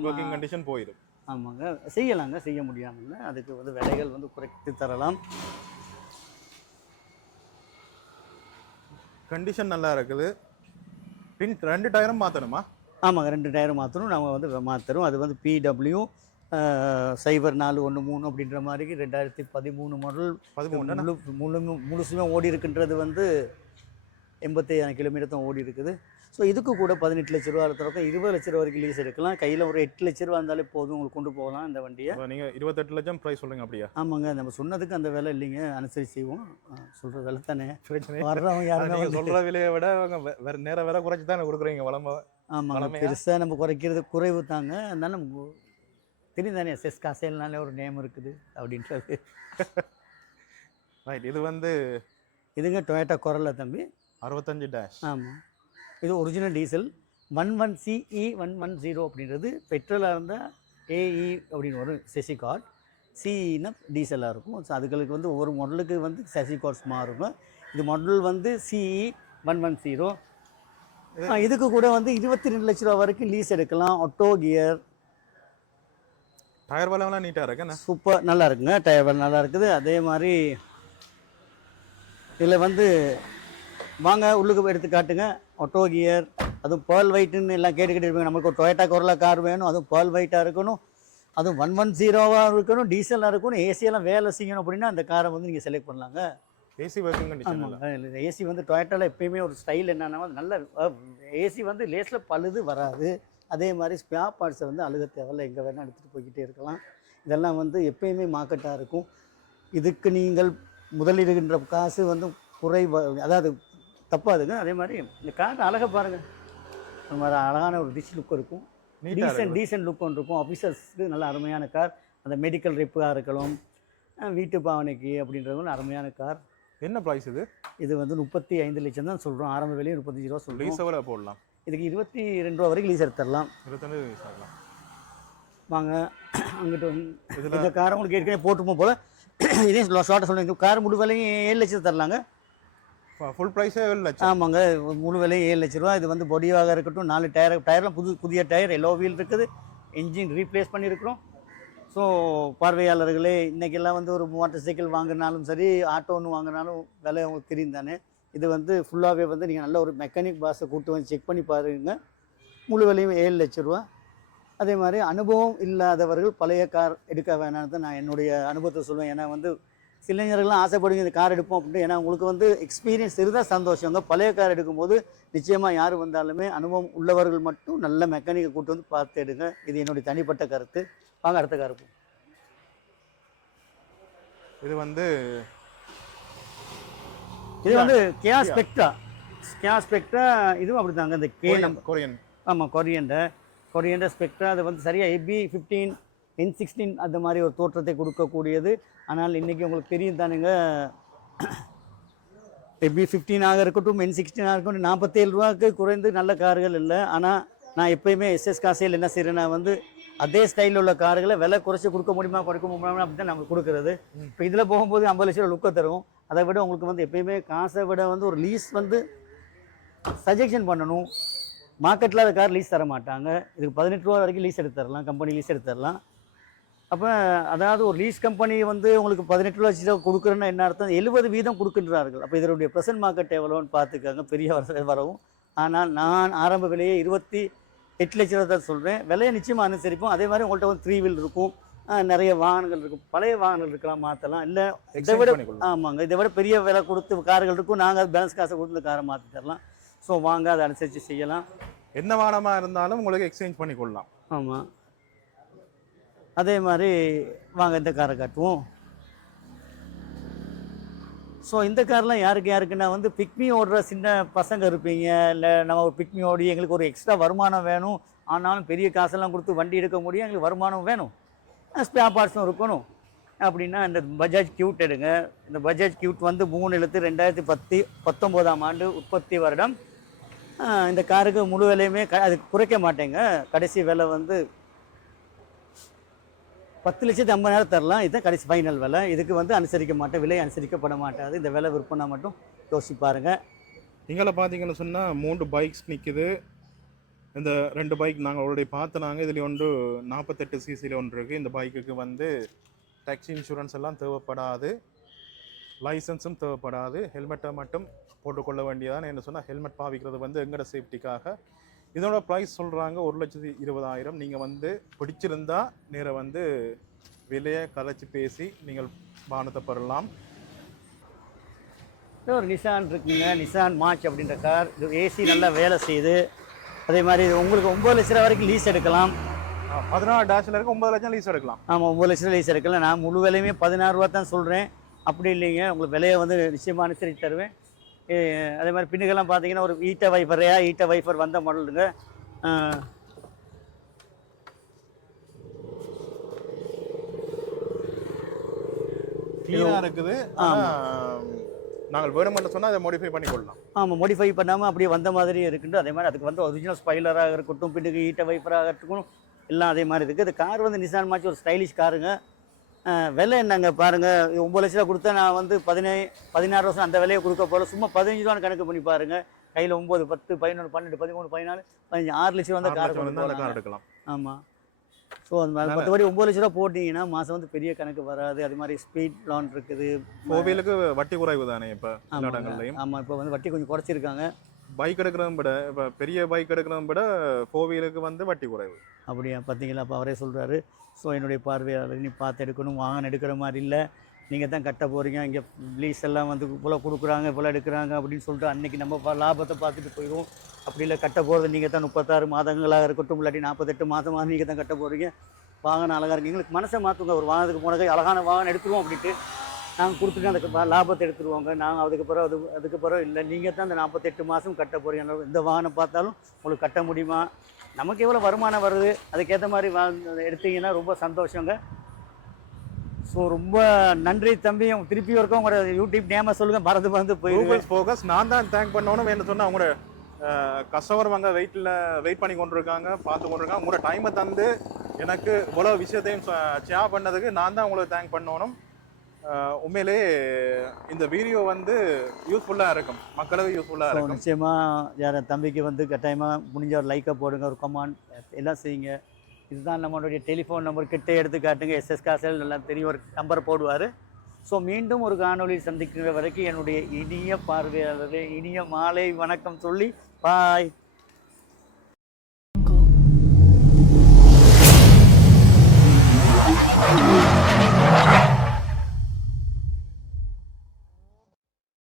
ஒர்க்கிங் கண்டிஷன் போயிடும். ஆமாங்க. செய்யலாங்க. செய்ய முடியாமல் அதுக்கு வந்து விலைகள் வந்து குறைத்து தரலாம். கண்டிஷன் நல்லா இருக்குது. பின் ரெண்டு டயரும் மாற்றணுமா ஆமாங்க. ரெண்டு டயரும் மாற்றணும் நம்ம வந்து மாற்றுறோம் அது வந்து பிடபிள்யூ சைபர் நாலு ஒன்று மூணு அப்படின்ற மாதிரி ரெண்டாயிரத்தி பதிமூணு மாடல் பதிமூணு முழு முழு முழுசுமே ஓடி இருக்குன்றது வந்து எண்பத்தி ஐயாயிரம் கிலோமீட்டர் தான் ஓடி இருக்குது ஸோ இதுக்கு கூட பதினெட்டு லட்ச ரூபா இருக்கிறப்ப இருபது லட்ச ரூபா வரைக்கும் லீஸ் எடுக்கலாம். கையில் ஒரு எட்டு லட்ச ரூபா இருந்தாலே போதும். உங்களுக்கு கொண்டு போகலாம் இந்த வண்டியை. நீங்கள் இருபத்தெட்டு லட்சம் ப்ரைஸ் சொல்லுங்க அப்படியா. ஆமாங்க நம்ம சொன்னதுக்கு அந்த விலை இல்லைங்க. அனுசரிச்சு செய்வோம். சொல்கிற விலை தானே. வர்றவங்க யாருமே சொல்கிற விலையை விட அவங்க வேற நேர வேற குறைச்சி தான் கொடுக்குறீங்க வளம்ப ஆமாங்க? பெருசாக நம்ம குறைக்கிறது குறைவு தாங்க. அதனால நமக்கு தெரியும் தானே செஸ் காசேல்னாலே ஒரு நேம் இருக்குது அப்படின்றது. ரைட் இது வந்து இதுங்க டொயேட்டா குரல்ல தம்பி. அறுபத்தஞ்சு டேஷ் ஆமாம் இது original diesel one one CE one one zero அப்படின்றது பெட்ரோலாக இருந்தால் ஏஇ அப்படின்னு வரும் செசி கார்ட் சிஇனா டீசலாக இருக்கும். ஸோ அதுகளுக்கு வந்து ஒவ்வொரு மாடலுக்கு வந்து செசி கார்ட்ஸ் மாறுங்க. இது மாடல் வந்து சிஇ ஒன் ஒன் ஜீரோ இதுக்கு கூட வந்து இருபத்தி ரெண்டு லட்ச ரூபா வரைக்கும் லீஸ் எடுக்கலாம். ஆட்டோ கியர் டயர் வளம்லாம் நீட்டாக இருக்கு என்ன? சூப்பர் நல்லா இருக்குங்க. டயர் நல்லா இருக்குது. அதே மாதிரி இதில் வந்து வாங்க உள்ளுக்கு எடுத்து காட்டுங்க. ஆட்டோ கியர் அதுவும் பேர்ல் ஒயிட்டுன்னு எல்லாம் கேட்டுக்கிட்டு இருப்பீங்க. நமக்கு ஒரு டொயட்டா கொரலா கார் வேணும். அதுவும் பேர்ல் ஒயிட்டாக இருக்கணும். அதுவும் ஒன் ஒன் ஜீரோவாக இருக்கணும். டீசலாக இருக்கணும். ஏசியெல்லாம் வேலை செய்யணும் அப்படின்னா அந்த காரை வந்து நீங்கள் செலக்ட் பண்ணலாங்க. ஏசி ஒர்க்கிங் ஏசி வந்து டொயட்டாவில் எப்பயுமே ஒரு ஸ்டைல் என்னன்னா நல்ல ஏசி வந்து லேஸில் பழுது வராது. அதே மாதிரி ஸ்பேர் பார்ட்ஸை வந்து அழுக தேவையில்ல. எங்கே வேணால் எடுத்துகிட்டு போய்கிட்டே இருக்கலாம். இதெல்லாம் வந்து எப்பயுமே மார்க்கெட்டாக இருக்கும். இதுக்கு நீங்கள் முதலீடுகின்ற காசு வந்து குறைவ அதாவது தப்பாதுங்க. அதே மாதிரி இந்த கார் அழகை பாருங்கள் ஒரு மாதிரி அழகான ஒரு டிஷ் லுக் இருக்கும். டீசென்ட் டீசென்ட் லுக் ஒன்று இருக்கும். ஆஃபீஸர்ஸ்க்கு நல்ல அருமையான கார் அந்த மெடிக்கல் ரிப்பாக இருக்கலாம் வீட்டு பாவனைக்கு அப்படின்றது ஒரு அருமையான கார் என்ன ப்ரைஸ் இது? இது வந்து முப்பத்தி ஐந்து லட்சம் தான் சொல்கிறோம் ஆரம்ப விலையும் முப்பத்தஞ்சு ரூபா சொல்கிறோம் போடலாம். இதுக்கு இருபத்தி ரெண்டு ரூபா வரைக்கும் லீஸ் எடுத்துடலாம். இருபத்தஞ்சு லீஸ் ஆகலாம். வாங்க அங்கிட்டு வந்து இந்த காரை உங்களுக்கு ஏற்கனவே போட்டுப்போம் போல். இதே ஷார்ட்டாக சொல்லுங்க. கார் முழு விலையும் ஏழு லட்சம் தரலாங்க. ஃபுல் ப்ரைஸே ஏழு லட்சம். ஆமாங்க முழு விலையும் ஏழு லட்ச ரூபா. இது வந்து பொடியாக இருக்கட்டும் நாலு டயர் டயர்லாம் புது புதிய டயர் எல்லோ வீல் இருக்குது. இன்ஜின் ரீப்ளேஸ் பண்ணியிருக்கிறோம். ஸோ பார்வையாளர்களே இன்றைக்கெல்லாம் வந்து ஒரு மோட்டார் சைக்கிள் வாங்கினாலும் சரி ஆட்டோ ஒன்று வாங்கினாலும் விலை உங்களுக்கு தெரியும் தானே. இது வந்து ஃபுல்லாகவே வந்து நீங்கள் நல்ல ஒரு மெக்கானிக் பாஸை கூப்பிட்டு வந்து செக் பண்ணி பாருங்க. முழு விலையும் ஏழு லட்ச ரூபா. அதே மாதிரி அனுபவம் இல்லாதவர்கள் பழைய கார் எடுக்க வேணாம்னு தான் நான் என்னுடைய அனுபவத்தை சொல்லுவேன். ஏன்னா வந்து சில இளைஞர்கள்லாம் ஆசைப்படுங்க இந்த கார் எடுப்போம் அப்படின்ட்டு. ஏன்னா உங்களுக்கு வந்து எக்ஸ்பீரியன்ஸ் இருந்தால் சந்தோஷங்க பழைய கார் எடுக்கும்போது நிச்சயமாக யார் வந்தாலுமே அனுபவம் உள்ளவர்கள் மட்டும் நல்ல மெக்கானிக்கை கூட்டு வந்து பார்த்து எடுங்க. இது என்னுடைய தனிப்பட்ட கருத்து. வாங்க அடுத்த கார் இது வந்து இது வந்து கியா ஸ்பெக்ட்ரா கியா ஸ்பெக்ட்ரா இதுவும் அப்படி தாங்க இந்த கே கொரியன் ஆமாம் கொரியண்டர் கொரியண்டர் ஸ்பெக்ட்ரா அது வந்து சரியாக எபி ஃபிஃப்டீன் என் சிக்ஸ்டீன் அந்த மாதிரி ஒரு தோற்றத்தை கொடுக்கக்கூடியது. ஆனால் இன்றைக்கி உங்களுக்கு தெரியும் தானுங்க. எபி ஃபிஃப்டீனாக இருக்கட்டும் என் சிக்ஸ்டீனாக இருக்கட்டும் நாற்பத்தேழு ரூபாய்க்கு குறைந்து நல்ல கார்கள் இல்லை. ஆனால் நான் எப்பயுமே எஸ்எஸ் காசையில் என்ன செய்கிறேன்னா வந்து அதே ஸ்டைலில் உள்ள கார்களை விலை குறைச்சி கொடுக்க முடியுமா குறைக்க முடியுமா அப்படி தான் நம்ம கொடுக்குறது. இப்போ இதில் போகும்போது ஐம்பது லட்சம் லுக்கை தரும் அதை விட உங்களுக்கு வந்து எப்பயுமே காசை விட வந்து ஒரு லீஸ் வந்து சஜெக்ஷன் பண்ணணும். மார்க்கெட்டில் அதை கார் லீஸ் தர மாட்டாங்க. இதுக்கு பதினெட்டு ரூபா வரைக்கும் லீஸ் எடுத்து தரலாம் கம்பெனி லீஸ் எடுத்து தரலாம் அப்போ அதாவது ஒரு லீஸ் கம்பெனி வந்து உங்களுக்கு பதினெட்டு ரூபா ரூபா கொடுக்குறேன்னா என்ன அர்த்தம்? எழுபது வீதம் கொடுக்கின்றார்கள். அப்போ இதனுடைய ப்ரெசன்ட் மார்க்கெட் எவ்வளோன்னு பார்த்துக்கோங்க. பெரிய வர வரவும். ஆனால் நான் ஆரம்ப விலையை இருபத்தி எட்டு லட்ச ரூபா தான் சொல்கிறேன் விலையை நிச்சயமாக அனுசரிப்போம். அதே மாதிரி உங்கள்கிட்ட வந்து த்ரீ வீல் இருக்கும். நிறைய வாகனங்கள் இருக்கும். பழைய வாகனங்கள் இருக்கலாம் மாற்றலாம் இல்லை இதை விட ஆமாங்க. இதை விட பெரிய விலை கொடுத்து கார்கள் இருக்கும். நாங்கள் பேலன்ஸ் காசை கொடுத்து இந்த காரை மாற்றி தரலாம். ஸோ வாங்க அதை அனுசரித்து செய்யலாம். என்ன வாகனமாக இருந்தாலும் உங்களுக்கு எக்ஸ்சேஞ்ச் பண்ணிக்கொள்ளலாம். ஆமாம் அதே மாதிரி வாங்க இந்த காரை காட்டுவோம். ஸோ இந்த கார்லாம் யாருக்கு யாருக்குன்னா வந்து பிக்மி ஓடுற சின்ன பசங்க இருப்பீங்க. இல்லை நம்ம ஒரு பிக்மி ஓடி எங்களுக்கு ஒரு எக்ஸ்ட்ரா வருமானம் வேணும். ஆனாலும் பெரிய காசெல்லாம் கொடுத்து வண்டி எடுக்க முடியும். எங்களுக்கு வருமானம் வேணும். ஸ்பேர் பார்ட்ஸும் இருக்கணும். அப்படின்னா இந்த பஜாஜ் கியூட் எடுங்க. இந்த பஜாஜ் கியூட் வந்து மூணு எழுத்து ரெண்டாயிரத்தி பத்து பத்தொம்போதாம் ஆண்டு உற்பத்தி வருடம். இந்த காருக்கு முழு விலையுமே க அது குறைக்க மாட்டேங்க. கடைசி விலை வந்து பத்து லட்சத்து ஐம்பதாயிரம் தரலாம். இதுதான் கடைசி ஃபைனல் விலை. இதுக்கு வந்து அனுசரிக்க மாட்டேன். விலை அனுசரிக்கப்பட மாட்டாது. இந்த விலை விற்பனை மட்டும் யோசிச்சு பாருங்கள் இங்கே பார்த்தீங்கன்னு சொன்னால் மூன்று பைக்ஸ் நிற்குது இந்த ரெண்டு பைக் நாங்கள் ஆல்ரெடி பார்த்தனாங்க. இதில் ஒன்று நாற்பத்தெட்டு சிசியில் ஒன்று இருக்குது இந்த பைக்குக்கு வந்து டேக்ஸி இன்சூரன்ஸ் எல்லாம் தேவைப்படாது. லைசன்ஸும் தேவைப்படாது. ஹெல்மெட்டை மட்டும் போட்டுக்கொள்ள வேண்டியதான் என்ன சொன்னால் ஹெல்மெட் பாவிக்கிறது வந்து எங்களோட சேஃப்டிக்காக இதோட ப்ரைஸ் சொல்கிறாங்க ஒரு லட்சத்தி இருபதாயிரம். நீங்கள் வந்து பிடிச்சிருந்தா நேரா வந்து விலையை கதைச்சி பேசி நீங்கள் வானத்தை பெறலாம். ஒரு நிசான் இருக்குங்க. நிசான் மார்ச் அப்படின்ற கார் இது ஏசி நல்லா வேலை செய்யுது. அதே மாதிரி உங்களுக்கு ஒம்பது லட்ச ரூபா வரைக்கும் லீஸ் எடுக்கலாம். பதினாறு டேஷில் இருக்க ஒன்பது லட்சம் லீஸ் எடுக்கலாம். ஆமாம் ஒம்பது லட்ச ரூபா லீஸ் எடுக்கலாம் நான் முழு விலையுமே பதினாறு ரூபா தான் சொல்கிறேன் அப்படி இல்லைங்க உங்களுக்கு விலையை வந்து நிச்சயமாக அனுசரித்து தருவேன். அதே மாதிரி பின்னுக்கெல்லாம் பார்த்தீங்கன்னா ஒரு ஈட்ட வைஃபரையா ஈட்ட வைஃபர் வந்த மாடலுங்க இருக்குது. நாங்கள் வேணுமென்று சொன்னால் அதை மாடிஃபை பண்ணிக்கொள்ளலாம் ஆமாம் மாடிஃபை பண்ணாமல் அப்படியே வந்த மாதிரி இருக்குண்டு. அதே மாதிரி அதுக்கு வந்து ஒரிஜினல் ஸ்பைலராக இருக்கட்டும் பின்னுக்கு ஈட்ட வைஃபராக இருக்கட்டும் எல்லாம் அதே மாதிரி இருக்குது. இந்த கார் வந்து நிசான் மாச்சி ஒரு ஸ்டைலிஷ் காருங்க விலை என்னங்க பாருங்கள் ஒம்பது லட்ச ரூபா கொடுத்தா நான் வந்து பதினே பதினாறு வருஷம் அந்த விலையை கொடுக்க போல. சும்மா பதினஞ்சு ரூபான்னு கணக்கு பண்ணி பாருங்கள் கையில் ஒம்பது பத்து பதினொன்று பன்னெண்டு பதிமூணு பதினாலு பதினஞ்சு ஆறு லட்சம் வந்து கார் எடுக்கலாம். ஆமாம் ஸோ அந்த மாதிரி மற்றபடி ஒம்பது லட்ச ரூபா போட்டிங்கன்னா மாதம் வந்து பெரிய கணக்கு வராது. அது மாதிரி ஸ்பீட் லோன் இருக்குது. கோவிலுக்கு வட்டி குறைவு தானே இப்போ இடங்கள்லையும்? ஆமாம் இப்போ வந்து வட்டி கொஞ்சம் குறைச்சிருக்காங்க. பைக் எடுக்கிறதும் விட இப்போ பெரிய பைக் எடுக்கிறதும் விட கோவிலுக்கு வந்து வட்டி குறைவு. அப்படியா? பார்த்தீங்களா அப்போ அவரே சொல்கிறாரு ஸோ என்னுடைய பார்வையாளர் நீ பார்த்து எடுக்கணும் வாகனம் எடுக்கிற மாதிரி இல்லை. நீங்கள் தான் கட்ட போகிறீங்க இங்கே லீஸ் எல்லாம் வந்து இவ்வளோ கொடுக்குறாங்க இவ்வளோ எடுக்கிறாங்க அப்படின்னு சொல்லிட்டு அன்றைக்கி நம்ம லாபத்தை பார்த்துட்டு போயிடுவோம். அப்படி இல்லை கட்ட போகிறது நீங்கள் தான் முப்பத்தாறு மாதங்களாக இருக்கட்டும் இல்லாட்டி நாற்பத்தெட்டு மாதமாக நீங்கள் தான் கட்ட போகிறீங்க வாகனம் அழகாக இருக்குது எங்களுக்கு மனசை மாற்றுங்க ஒரு வாகனத்துக்கு போனது அழகான வாகனம் எடுத்துருவோம் அப்படின்ட்டு நாங்கள் கொடுத்துட்டு அந்த லாபத்தை எடுத்துருவாங்க. நாங்கள் அதுக்கு பிறகு அது அதுக்கு இல்லை நீங்கள் தான் அந்த நாற்பத்தெட்டு மாதம் கட்ட போகிறீங்க இந்த வாகனம் பார்த்தாலும் உங்களுக்கு கட்ட முடியுமா? நமக்கு எவ்வளோ வருமானம் வருது? அதுக்கேற்ற மாதிரி வா எடுத்தீங்கன்னா ரொம்ப சந்தோஷங்க. ஸோ ரொம்ப நன்றி தம்பியும் திருப்பி ஒருக்க உங்களோட யூடியூப் நேம சொல்லுங்கள் மறந்து போயிடுவேன் கூகுள் ஃபோக்கஸ் நான் தான் தேங்க் பண்ணணும் என்ன சொன்னா உங்களோட கஸ்டமர் வாங்க வெயிட்டில் வெயிட் பண்ணி கொண்டிருக்காங்க பார்த்து கொண்டிருக்காங்க. உங்களோட டைமை தந்து எனக்கு இவ்வளோ விஷயத்தையும் ஷேர் பண்ணதுக்கு நான் தான் உங்களை தேங்க் பண்ணணும். உண்மையிலே இந்த வீடியோ வந்து யூஸ்ஃபுல்லாக இருக்கும். மக்களுக்கு யூஸ்ஃபுல்லாக இருக்கும். நிச்சயமாக யார் தம்பிக்கு வந்து கட்டாயமாக முடிஞ்ச ஒரு லைக்கை போடுங்க ஒரு கமாண்ட் எல்லாம் செய்யுங்க. இதுதான் நம்மளுடைய டெலிஃபோன் நம்பர். கிட்டே எடுத்து காட்டுங்க. எஸ்எஸ் காசல் நல்லா தெரியும். ஒரு நம்பர் போடுவார். ஸோ மீண்டும் ஒரு காணொளி சந்திக்கிற வரைக்கும் என்னுடைய இனிய பார்வையாளர்களே இனிய மாலை வணக்கம் சொல்லி பாய்